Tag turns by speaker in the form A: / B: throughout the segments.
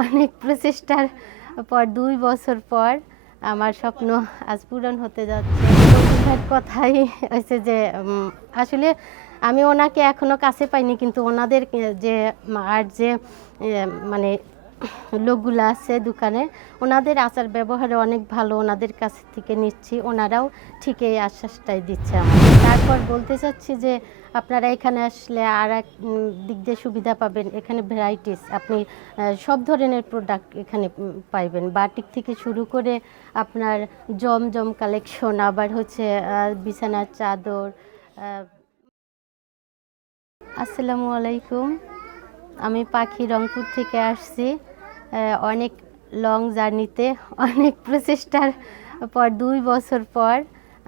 A: অনেক প্রচেষ্টার পর, দুই বছর পর আমার স্বপ্ন আজ পূরণ হতে যাচ্ছে। কথাই হয়েছে যে আসলে আমি ওনাকে এখনও কাছে পাইনি, কিন্তু ওনাদের যে আর যে মানে লোকগুলো আছে দোকানে। ওনাদের আচার ব্যবহারে অনেক ভালো, ওনাদের কাছ থেকে নিচ্ছি। ওনারাও ঠিক এই আশ্বাসটাই দিচ্ছে আমাকে। তারপর বলতে চাচ্ছি যে, আপনারা এখানে আসলে আর এক দিক দিয়ে সুবিধা পাবেন। এখানে ভ্যারাইটিস আপনি সব ধরনের প্রোডাক্ট এখানে পাইবেন। বাটিক থেকে শুরু করে আপনার জমজম কালেকশন আবার হচ্ছে বিছানার চাদর আসসালামু আলাইকুম। আমি পাখি রংপুর থেকে আসছি। অনেক লং জার্নিতে অনেক প্রচেষ্টার পর, দুই বছর পর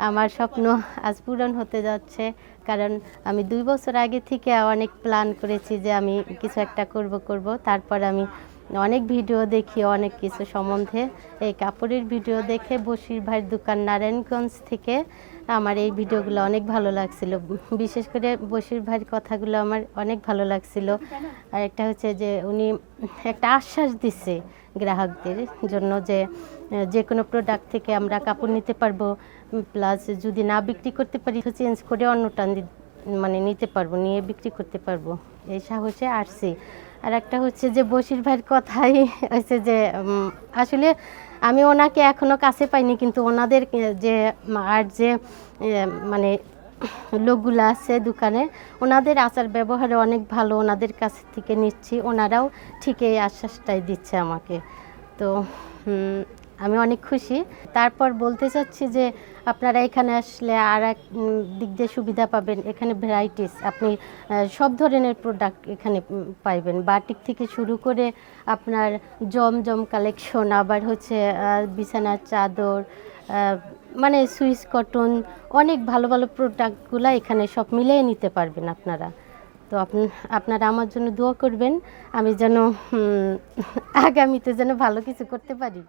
A: আমার স্বপ্ন আজ পূরণ হতে যাচ্ছে। কারণ আমি দুই বছর আগে থেকে অনেক প্ল্যান করেছি যে আমি কিছু একটা করব করব। তারপর আমি অনেক ভিডিও দেখি, অনেক কিছু সম্বন্ধে। এই কাপড়ের ভিডিও দেখে বসির ভাইয়ের দোকান নারায়ণগঞ্জ থেকে আমার এই ভিডিওগুলো অনেক ভালো লাগছিল। বিশেষ করে বসির ভাইয়ের কথাগুলো আমার অনেক ভালো লাগছিল। আর একটা হচ্ছে যে উনি একটা আশ্বাস দিচ্ছে গ্রাহকদের জন্য যে যে কোনো প্রোডাক্ট থেকে আমরা কাপড় নিতে পারব প্লাস যদি না বিক্রি করতে পারি চেঞ্জ করে অন্যটা নি- মানে নিতে পারব, নিয়ে বিক্রি করতে পারব। এই সাহসে আসছি আর একটা হচ্ছে যে বসির ভাইয়ের কথাই হচ্ছে যে আসলে আমি ওনাকে এখনও কাছে পাইনি, কিন্তু ওনাদের যে আর যে মানে লোকগুলো আছে দোকানে, ওনাদের আচার ব্যবহারে অনেক ভালো, ওনাদের কাছ থেকে নিচ্ছি, ওনারাও ঠিক এই আশ্বাসটাই দিচ্ছে আমাকে। তো আমি অনেক খুশি। তারপর বলতে চাচ্ছি যে আপনারা এখানে আসলে আর এক দিক দিয়ে সুবিধা পাবেন। এখানে ভ্যারাইটিস আপনি সব ধরনের প্রোডাক্ট এখানে পাইবেন। বাটিক থেকে শুরু করে আপনার জমজম কালেকশন আবার হচ্ছে বিছানার চাদর মানে সুইস কটন, অনেক ভালো ভালো প্রোডাক্টগুলো এখানে সব মিলিয়ে নিতে পারবেন আপনারা। তো আপনি, আপনারা আমার জন্য দোয়া করবেন। আমি যেন আগামীতে যেন ভালো কিছু করতে পারি।